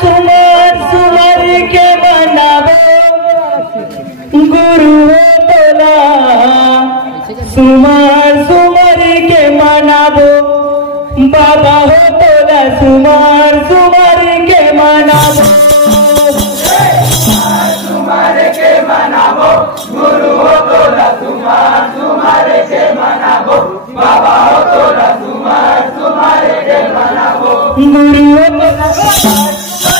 सुमर सुमर के मनाबो गुरु हो तोला सुमर सुमर के मनाबो बाबा हो तोला सुमर सुमर के मनाबो सुमर के मनाबो गुरु हो तोला सुमर सुमर के मनाबो बाबा हो तोला सुमर सुमर के मनाबो गुरु हो तोला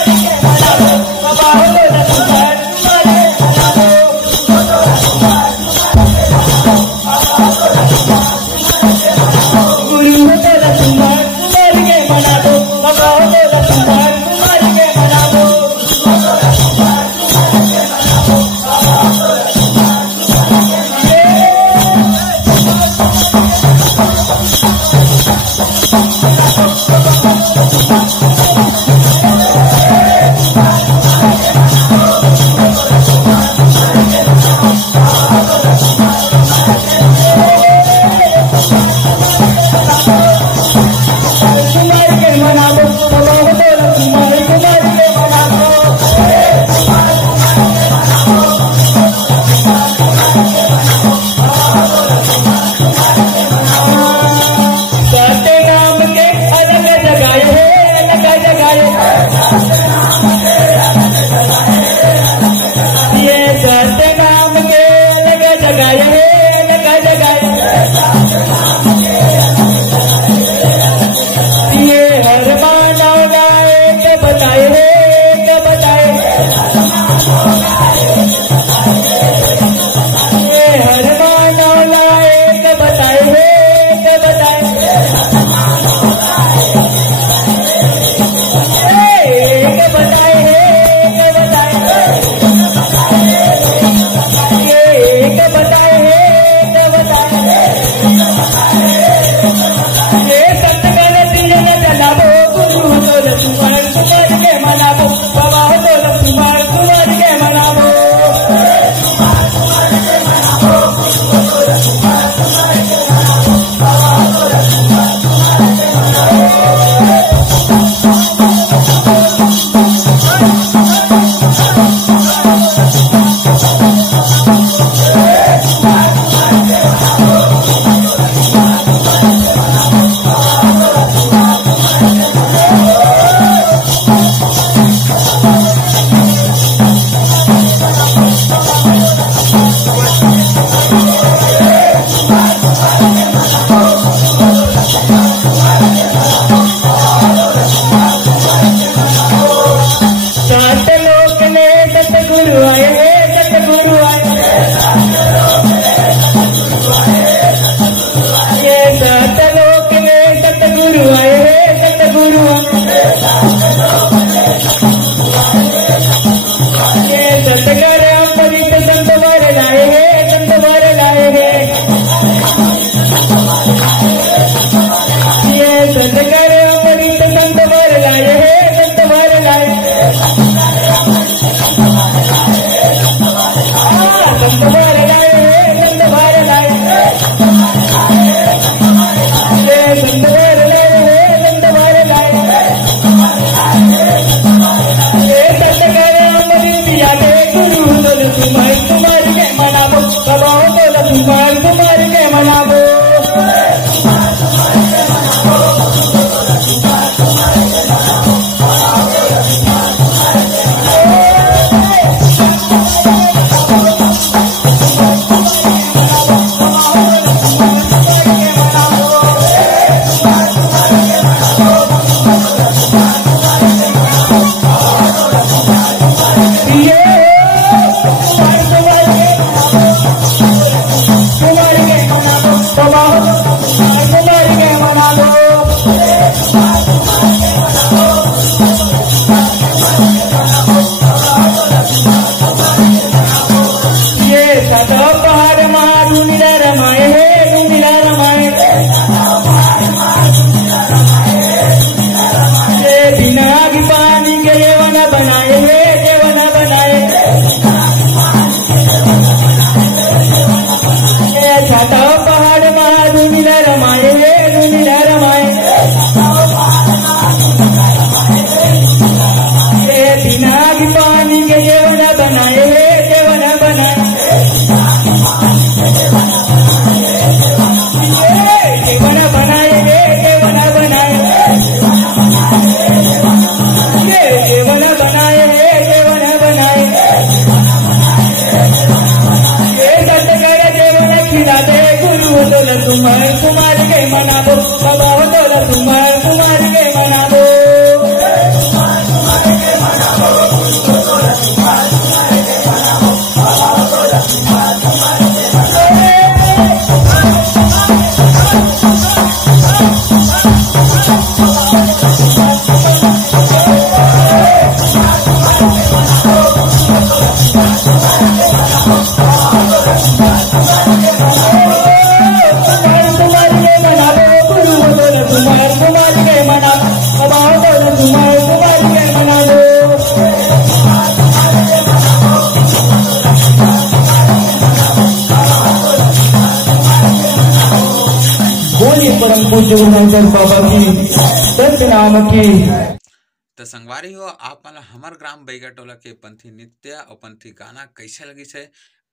बाबा हो तो तुम्हारे तुम्हारे जय मना दो। बोलिए परम पूज्य गुरुनानक बाबा की सत्य नाम की। तो संगवारी हो आप मन हमार ग्राम बैगा टोला के पंथी नृत्य और पंथी गाना कैसे लगी से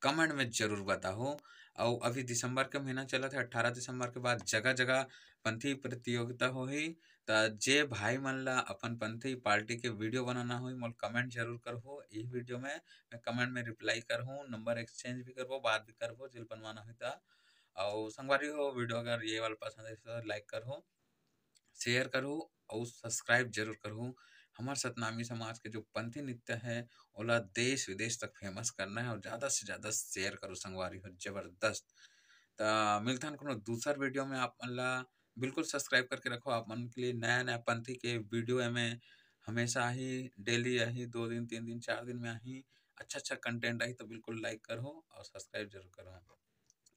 कमेंट में जरूर बताओ। और अभी दिसंबर के महीना चला था, 18 दिसंबर के बाद जगह जगह पंथी प्रतियोगिता होही। तो जे भाई मन ला अपन पंथी पार्टी के वीडियो बनाना हो मोल कमेंट जरूर करहो। इस वीडियो में मैं कमेंट में रिप्लाई करहूँ, नंबर एक्सचेंज भी करबो, बात भी करबो जिल बनवाना हो तो। और संगवारी हो वीडियो अगर ये वाला पसंद है तो लाइक करो, शेयर करो और सब्सक्राइब जरूर करूँ। हमार सतनामी समाज के जो पंथी नृत्य है ओला देश विदेश तक फेमस करना है और ज़्यादा से ज़्यादा शेयर करो संगवारी हो, जबरदस्त। तो मिलता है कोनो दूसर वीडियो में। आप मन ला बिल्कुल सब्सक्राइब करके रखो, आप मन के लिए नया नया पंथी के वीडियो में हमेशा ही डेली आही, 2 दिन 3 दिन 4 दिन में आही, अच्छा अच्छा कंटेंट आई। तो बिल्कुल लाइक करो और सब्सक्राइब जरूर करो।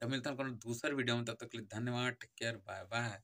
तो मिलता है कोनो दूसर वीडियो में, तब तक के लिए धन्यवाद, टेक केयर, बाय बाय।